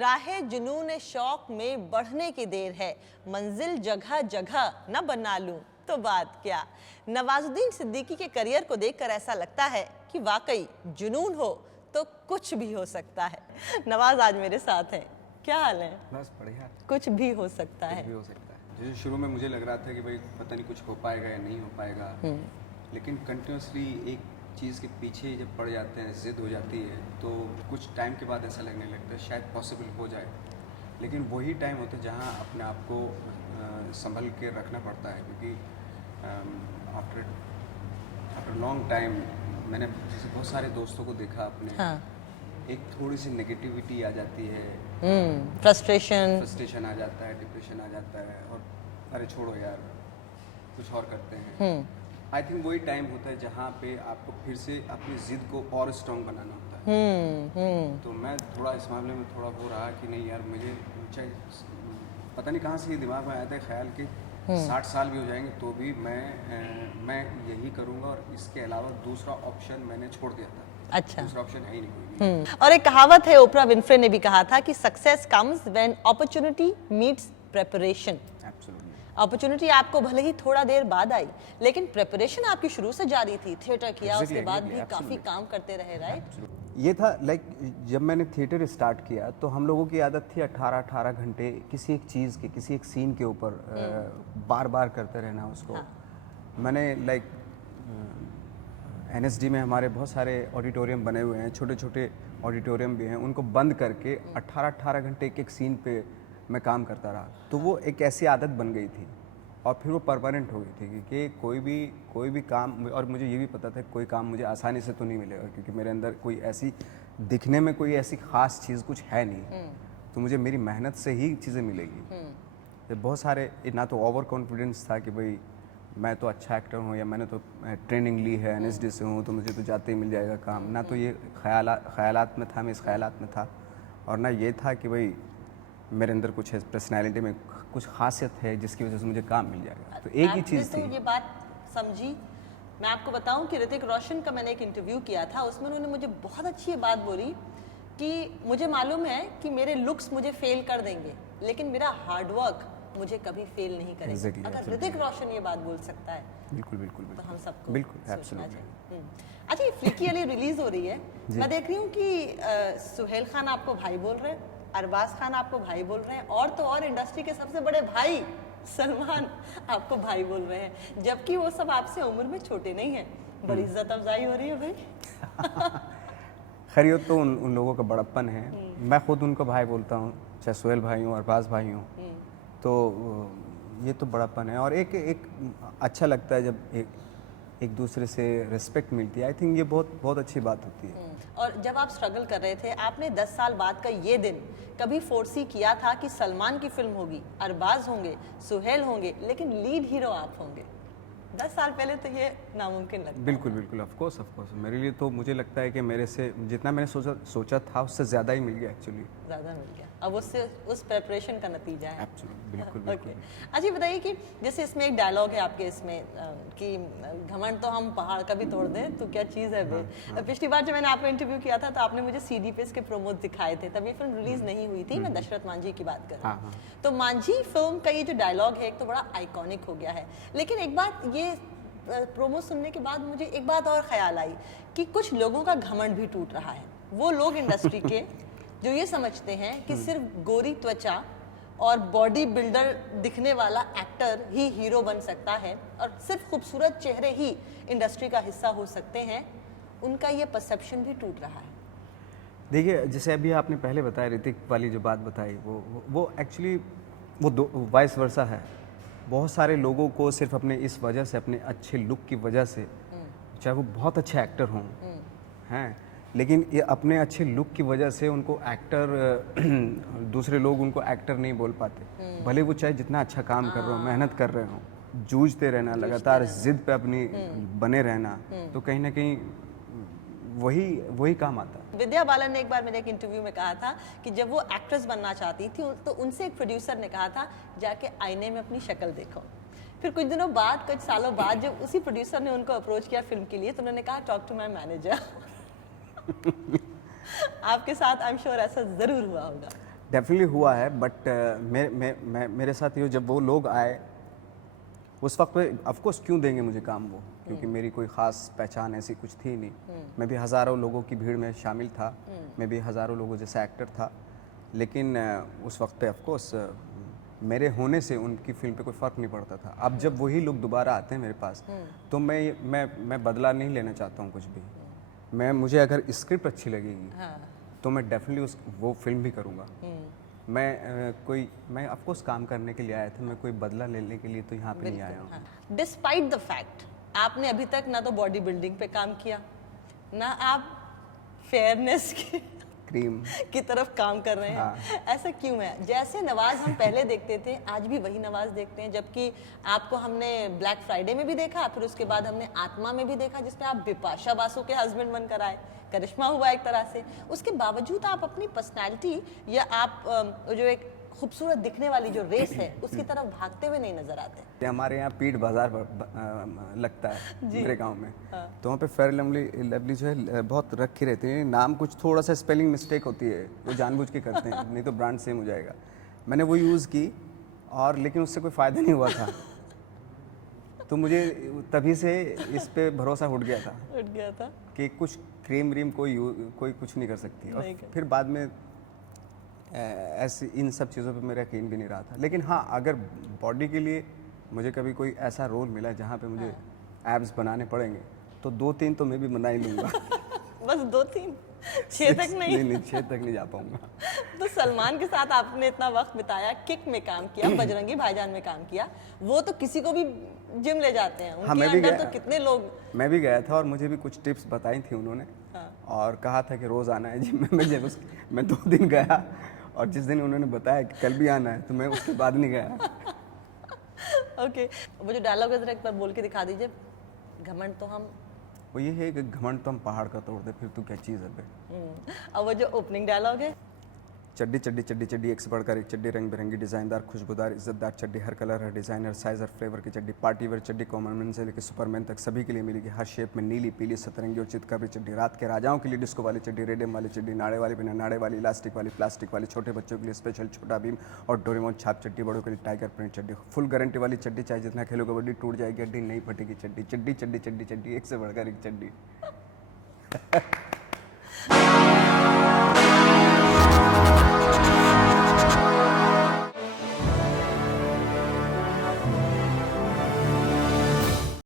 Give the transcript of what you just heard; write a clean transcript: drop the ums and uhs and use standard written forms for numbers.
राहे जुनून शौक में बढ़ने की देर है, मंजिल जगह जगह न बना लूं तो बात क्या। नवाजुद्दीन सिद्दीकी के करियर को देखकर ऐसा लगता है कि वाकई जुनून हो तो कुछ भी हो सकता है। नवाज आज मेरे साथ हैं, क्या हाल है? बस बढ़िया। कुछ भी हो सकता है। कुछ भी हो सकता है। जैसे शुरू में मुझे लग रहा था कि भाई पता नहीं कुछ हो पाएगा या नहीं हो पाएगा, लेकिन कंटिन्यूसली एक चीज़ के पीछे जब पड़ जाते हैं, जिद हो जाती है, तो कुछ टाइम के बाद ऐसा लगने लगता है शायद पॉसिबल हो जाए। लेकिन वही टाइम होता है जहाँ अपने आप को संभल के रखना पड़ता है, क्योंकि आफ्टर लॉन्ग टाइम मैंने जैसे बहुत सारे दोस्तों को देखा अपने। हाँ। एक थोड़ी सी नेगेटिविटी आ जाती है, फ्रस्ट्रेशन आ जाता है, डिप्रेशन आ जाता है, और अरे छोड़ो यार कुछ और करते हैं। आई थिंक वही टाइम होता है जहाँ पे आपको फिर से अपनी जिद को और स्ट्रॉन्ग बनाना होता है। तो मैं थोड़ा इस मामले में थोड़ा वो रहा कि नहीं यार, मुझे चाहे पता नहीं कहाँ से ये दिमाग में आया था ख्याल कि 60 साल भी हो जाएंगे तो भी मैं यही करूँगा, और इसके अलावा दूसरा ऑप्शन मैंने छोड़ दिया था। अच्छा। दूसरा ऑप्शन है ही नहीं कोई। और एक कहावत है, ओपरा विनफ्रे ने भी कहा था कि success comes when opportunity meets preparation. Absolutely. Opportunity आपको भले ही थोड़ा देर बाद आई, लेकिन प्रेपरेशन आपकी शुरू से जारी थी। थिएटर किया, उसके बाद भी काफी काम करते रहे, राइट? ये था जब मैंने थिएटर स्टार्ट किया तो हम लोगों की आदत थी 18 घंटे किसी एक चीज़ के, किसी एक सीन के ऊपर बार बार करते रहना उसको। हाँ। मैंने NSD में हमारे बहुत सारे ऑडिटोरियम बने हुए हैं, छोटे छोटे ऑडिटोरियम भी हैं, उनको बंद करके 18 घंटे एक एक सीन पे मैं काम करता रहा। तो वो एक ऐसी आदत बन गई थी और फिर वो परमानेंट हो गई थी, क्योंकि कोई भी काम, और मुझे ये भी पता था कोई काम मुझे आसानी से तो नहीं मिलेगा, क्योंकि मेरे अंदर कोई ऐसी दिखने में कोई ऐसी ख़ास चीज़ कुछ है नहीं। तो मुझे मेरी मेहनत से ही चीज़ें मिलेगी। तो बहुत सारे, ना तो ओवर कॉन्फिडेंस था कि भाई मैं तो अच्छा एक्टर हूँ, या मैंने तो ट्रेनिंग ली है, NSD से हूँ, तो मुझे तो जाते ही मिल जाएगा काम। ना तो ये ख़यालात में था, मैं इस ख़यालात में था, और ना ये था कि भाई मेरे अंदर कुछ है, पर्सनैलिटी में कुछ खासियत है जिसकी वजह से मुझे काम मिल जाएगा। तो एक ही चीज़ थी। तो ये बात समझी। मैं आपको बताऊं कि ऋतिक रोशन का मैंने एक इंटरव्यू किया था, उसमें उन्होंने मुझे बहुत अच्छी ये बात बोली कि मुझे मालूम है कि मेरे लुक्स मुझे फेल कर देंगे, लेकिन मेरा हार्डवर्क मुझे कभी फेल नहीं करेगा। अगर ऋतिक रोशन ये बात बोल सकता है, बिल्कुल तो हम सबको बिल्कुल एब्सोल्युटली। अच्छा, ये फ्लिकी वाली रिलीज हो रही है, मैं देख रही हूँ कि सुहेल खान आपको भाई बोल रहे हैं, अरबाज खान आपको भाई बोल रहे हैं, और तो और इंडस्ट्री के सबसे बड़े भाई सलमान आपको भाई बोल रहे हैं, जबकि वो सब आपसे उम्र में छोटे नहीं हैं। बड़ी इज्जत अफजाई हो रही है भाई। खैर ये तो उन लोगों का बड़प्पन है। मैं खुद उनको भाई बोलता हूँ, चाहे सुहेल भाई हूँ, अरबाज भाई हूँ। तो ये तो बड़प्पन है, और एक अच्छा लगता है जब एक दूसरे से रिस्पेक्ट मिलती है। आई थिंक ये बहुत अच्छी बात होती है। और जब आप स्ट्रगल कर रहे थे, आपने 10 साल बाद का ये दिन कभी फोर्सी किया था कि सलमान की फिल्म होगी, अरबाज होंगे, सुहेल होंगे, लेकिन लीड हीरो आप होंगे? 10 साल पहले तो ये नामुमकिन लगता। बिल्कुल ऑफ कोर्स मेरे लिए तो मुझे लगता है कि मेरे से जितना मैंने सोचा था उससे ज़्यादा ही मिल गया, एक्चुअली ज़्यादा मिल गया। अब उससे उस प्रेपरेशन का नतीजा है। बिल्कुल। अच्छा, ये बताइए कि जैसे इसमें एक डायलॉग है आपके इसमें कि घमंड तो हम पहाड़ का भी तोड़ दें, तो क्या चीज़ है बे। पिछली बार जब मैंने आपको इंटरव्यू किया था तो आपने मुझे CD पे इसके प्रोमोट दिखाए थे, तब ये फिल्म रिलीज नहीं हुई थी। मैं दशरथ मांझी की बात कर रही हूँ। तो मांझी फिल्म का ये जो डायलॉग है, एक तो बड़ा आइकॉनिक हो गया है, लेकिन एक बात, ये प्रोमो सुनने के बाद मुझे एक बात और ख्याल आई कि कुछ लोगों का घमंड भी टूट रहा है। वो लोग इंडस्ट्री के जो ये समझते हैं कि सिर्फ गोरी त्वचा और बॉडी बिल्डर दिखने वाला एक्टर ही हीरो बन सकता है, और सिर्फ खूबसूरत चेहरे ही इंडस्ट्री का हिस्सा हो सकते हैं, उनका ये परसेप्शन भी टूट रहा है। देखिए, जैसे अभी आपने पहले बताया, ऋतिक वाली जो बात बताई, वो एक्चुअली वो वाइस वर्सा है। बहुत सारे लोगों को सिर्फ अपने इस वजह से, अपने अच्छे लुक की वजह से, चाहे वो बहुत अच्छे एक्टर हों, हैं, लेकिन ये अपने अच्छे लुक की वजह से उनको एक्टर दूसरे लोग उनको एक्टर नहीं बोल पाते। भले वो चाहे जितना अच्छा काम कर रहे हो, मेहनत कर रहे हो, जूझते रहना, लगातार जिद पे अपनी बने रहना, तो कहीं ना कहीं वही काम आता है। विद्या बालन ने एक बार मेरे एक इंटरव्यू में कहा था कि जब वो एक्ट्रेस बनना चाहती थी तो उनसे एक प्रोड्यूसर ने कहा था, जाके आईने में अपनी शक्ल देखो। फिर कुछ दिनों बाद, कुछ सालों बाद, जब उसी प्रोड्यूसर ने उनको अप्रोच किया फिल्म के लिए, तो उन्होंने कहा टॉक टू माय मैनेजर। आपके साथ आई एम श्योर ऐसा जरूर हुआ होगा। डेफिनेटली हुआ है, बट मेरे साथ ये जब वो लोग आए उस वक्त पे ऑफकोर्स क्यों देंगे मुझे काम वो, क्योंकि मेरी कोई ख़ास पहचान ऐसी कुछ थी नहीं। मैं भी हज़ारों लोगों की भीड़ में शामिल था, मैं भी हज़ारों लोगों जैसा एक्टर था, लेकिन उस वक्त पे ऑफकोर्स मेरे होने से उनकी फिल्म पे कोई फ़र्क नहीं पड़ता था। अब जब वही लोग दोबारा आते हैं मेरे पास, तो मैं बदला नहीं लेना चाहता हूँ कुछ भी। मुझे अगर स्क्रिप्ट अच्छी लगेगी तो मैं डेफिनेटली वो फिल्म भी करूँगा। मैं ऑफकोर्स काम करने के लिए आया था, मैं कोई बदला लेने के लिए तो यहाँ पे नहीं आया हूँ। डिस्पाइट द फैक्ट आपने अभी तक ना तो बॉडी बिल्डिंग पे काम किया, ना आप फेयरनेस की तरफ काम कर रहे हैं। ऐसा क्यों है? जैसे नवाज हम पहले देखते थे, आज भी वही नवाज देखते हैं, जबकि आपको हमने ब्लैक फ्राइडे में भी देखा, फिर उसके बाद हमने आत्मा में भी देखा जिसमें आप बिपाशा बासु के हस्बैंड बनकर आए, करिश्मा हुआ एक तरह से। उसके बावजूद आप अपनी पर्सनालिटी या आप जो एक खूबसूरत दिखने वाली जो रेस है उसकी तरफ भागते हुए नहीं नजर आते। हमारे यहाँ पीठ बाजार लगता है मेरे गांव में, तो वहाँ पे फेयर लवली जो है बहुत रखी रहती है। नाम कुछ थोड़ा सा स्पेलिंग मिस्टेक होती है, वो जानबूझ के करते हैं, नहीं तो ब्रांड सेम हो जाएगा। मैंने वो यूज़ की और लेकिन उससे कोई फ़ायदा नहीं हुआ था, तो मुझे तभी से इस पे भरोसा उठ गया था कि कुछ क्रीम व्रीम कोई कुछ नहीं कर सकती। और फिर बाद में ऐसे इन सब चीज़ों पे मेरा यकीन भी नहीं रहा था। लेकिन हाँ, अगर बॉडी के लिए मुझे कभी कोई ऐसा रोल मिला जहाँ पे मुझे एब्स बनाने पड़ेंगे तो 2-3 तो मैं भी बना ही लूँगा। बस 2-3, 6 तक नहीं 6 तक नहीं जा पाऊँगा। तो सलमान के साथ आपने इतना वक्त बिताया, किक में काम किया, बजरंगी भाईजान में काम किया, वो तो किसी को भी जिम ले जाते हैं, उनके अंडर तो कितने लोग। मैं भी गया था और मुझे भी कुछ टिप्स बताई थी उन्होंने, और कहा था कि रोज़ आना है जिम में। मैं 2 दिन गया और जिस दिन उन्होंने बताया कि कल भी आना है तो मैं उसके बाद नहीं गया। ओके, वो जो डायलॉग है जरा एक बार बोल के दिखा दीजिए। घमंड तो हम, वो ये है कि घमंड तो हम पहाड़ का तोड़ दे, फिर तू क्या चीज़ है बे। और वो जो ओपनिंग डायलॉग है, चड्डी चड्डी चड्डी चड्डी एक से बढ़कर एक चड्डी, रंग बिरंगी डिज़ाइनदार खुशबूदार इज्जतदार चड्डी, हर कलर हर डिज़ाइन हर साइज़ हर फ्लेवर की चड्डी, पार्टी वेयर चड्डी, कॉमन मैन से लेकर सुपरमैन तक सभी के लिए मिलेगी, हर शेप में, नीली पीली सतरंगी और चितकबरी चड्डी, रात के राजाओं के लिए डिस्को वाली चड्डी, रेडियम वाली चड्डी, नाड़े वाली बिना नाड़े वाली, इलास्टिक वाली प्लास्टिक वाली, छोटे बच्चों के लिए स्पेशल छोटा भीम और डोरेमोन छाप चड्डी, बड़ों के लिए टाइगर प्रिंट चड्डी, फुल गारंटी वाली चड्डी, चाहे जितना खेलो कबड्डी टूट जाएगी हड्डी नहीं फटेगी चड्डी, चड्डी चड्डी चड्डी चड्डी एक से बढ़कर एक चड्डी।